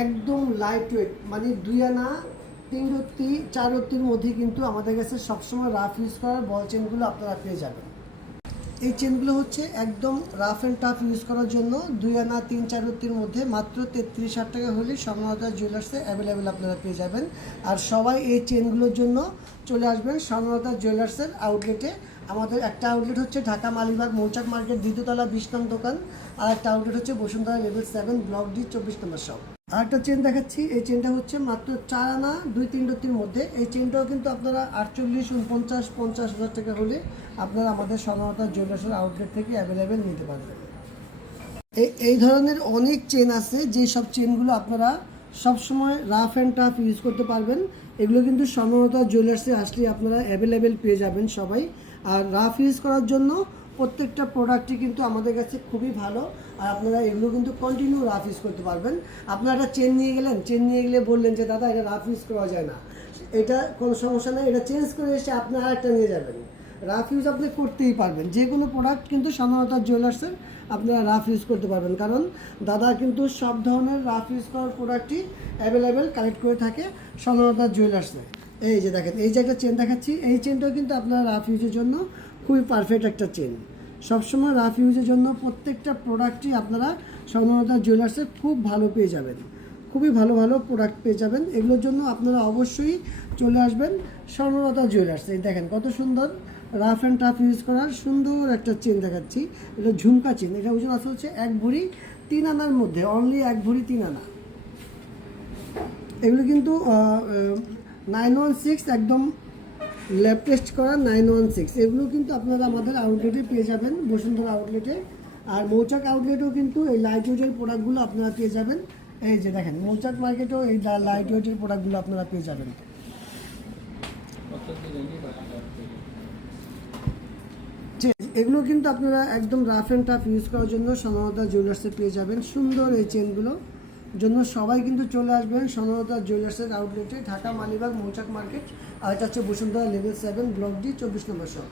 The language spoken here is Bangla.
একদম লাইট ওয়েট, মানে 2 আনা 3 রত্তি 4 রত্তির মধ্যে কিন্তু আমাদের কাছে সবসময় রাফ ইউজ করার বল চেনগুলো আপনারা পেয়ে যাবেন। এই চেনগুলো হচ্ছে একদম রাফ অ্যান্ড টাফ ইউজ করার জন্য 2 আনা 3-4 রত্তির মধ্যে মাত্র 33,000 টাকা হলে স্বর্ণলতা জুয়েলার্সে অ্যাভেলেবেল আপনারা পেয়ে যাবেন। আর সবাই এই চেনগুলোর জন্য চলে আসবেন স্বর্ণলতা জুয়েলার্সের আউটলেটে। আমাদের একটা আউটলেট হচ্ছে ঢাকা মালিবাগ মৌচাক মার্কেট 2য় তলা 20 নং দোকান, আর একটা আউটলেট হচ্ছে বসুন্ধরা লেভেল 7 ব্লক ডি 24 নম্বর শপ। আর একটা চেন দেখাচ্ছি, এই চেনটা হচ্ছে মাত্র 4 আনা 2-3 রত্তির মধ্যে। এই চেনটাও কিন্তু আপনারা 48, 49, 50,000 টাকা হলে আপনারা আমাদের স্বর্ণলতা জুয়েলার্সের আউটলেট থেকে অ্যাভেলেবেল নিতে পারবেন। এই ধরনের অনেক চেন আছে, যে সব চেনগুলো আপনারা সবসময় রাফ অ্যান্ড টাফ ইউজ করতে পারবেন। এগুলো কিন্তু স্বর্ণলতা জুয়েলার্সে আসলে আপনারা অ্যাভেলেবেল পেয়ে যাবেন সবাই। আর রাফ ইউজ করার জন্য প্রত্যেকটা প্রোডাক্টই কিন্তু আমাদের কাছে খুবই ভালো। আর আপনারা এগুলো কিন্তু কন্টিনিউ রাফ ইউজ করতে পারবেন। আপনারা একটা চেন নিয়ে গেলেন, চেন নিয়ে গেলে বললেন যে দাদা এটা রাফ ইউজ করা যায় না, এটা কোনো সমস্যা নেই, এটা চেঞ্জ করে এসে আপনি আরেকটা নিয়ে যাবেন। রাফ ইউজ আপনি করতেই পারবেন, যে কোনো প্রোডাক্ট কিন্তু স্বর্ণলতা জুয়েলার্সের আপনারা রাফ ইউজ করতে পারবেন, কারণ দাদা কিন্তু সব ধরনের রাফ ইউজ করার প্রোডাক্টই অ্যাভেলেবেল কালেক্ট করে থাকে স্বর্ণলতা জুয়েলার্সে। এই যে দেখেন, এই যে একটা চেন দেখাচ্ছি, এই চেনটাও কিন্তু আপনারা রাফ ইউজের জন্য খুবই পারফেক্ট একটা চেন। সবসময় রাফ ইউজের জন্য প্রত্যেকটা প্রোডাক্টই আপনারা স্বর্ণলতা জুয়েলার্সে খুব ভালো পেয়ে যাবেন, খুবই ভালো ভালো প্রোডাক্ট পেয়ে যাবেন। এগুলোর জন্য আপনারা অবশ্যই চলে আসবেন স্বর্ণলতা জুয়েলার্স। এই দেখেন কত সুন্দর রাফ অ্যান্ড টাফ ইউজ করার সুন্দর একটা চেন দেখাচ্ছি। এটা ঝুমকা চেন, এটা ওজন আসলে হচ্ছে 1 ভরি 3 আনার মধ্যে, অনলি 1 ভরি 3 আনা। এগুলো কিন্তু 916 একদম ল্যাব টেস্ট করা 916। এগুলো কিন্তু আপনারা আমাদের আউটলেটে পেয়ে যাবেন, বসুন্ধরা আউটলেটে। আর মৌচাক আউটলেটেও কিন্তু এই লাইট ওয়েটের প্রোডাক্টগুলো আপনারা পেয়ে যাবেন। এই যে দেখেন, মৌচাক মার্কেটেও এই লাইট ওয়েটের প্রোডাক্টগুলো আপনারা পেয়ে যাবেন। এগুলো কিন্তু আপনারা একদম রাফ অ্যান্ড টাফ ইউজ করার জন্য স্বর্ণলতা জুয়েলার্সে পেয়ে যাবেন সুন্দর এই চেনগুলো। জন্য সবাই কিন্তু চলে আসবেন স্বর্ণলতা জুয়েলার্সের আউটলেটে, ঢাকা মালিবাগ মৌচাক মার্কেট। আর এটা হচ্ছে বসুন্ধরা লেভেল 7 ব্লক ডি 24 নম্বর শপ।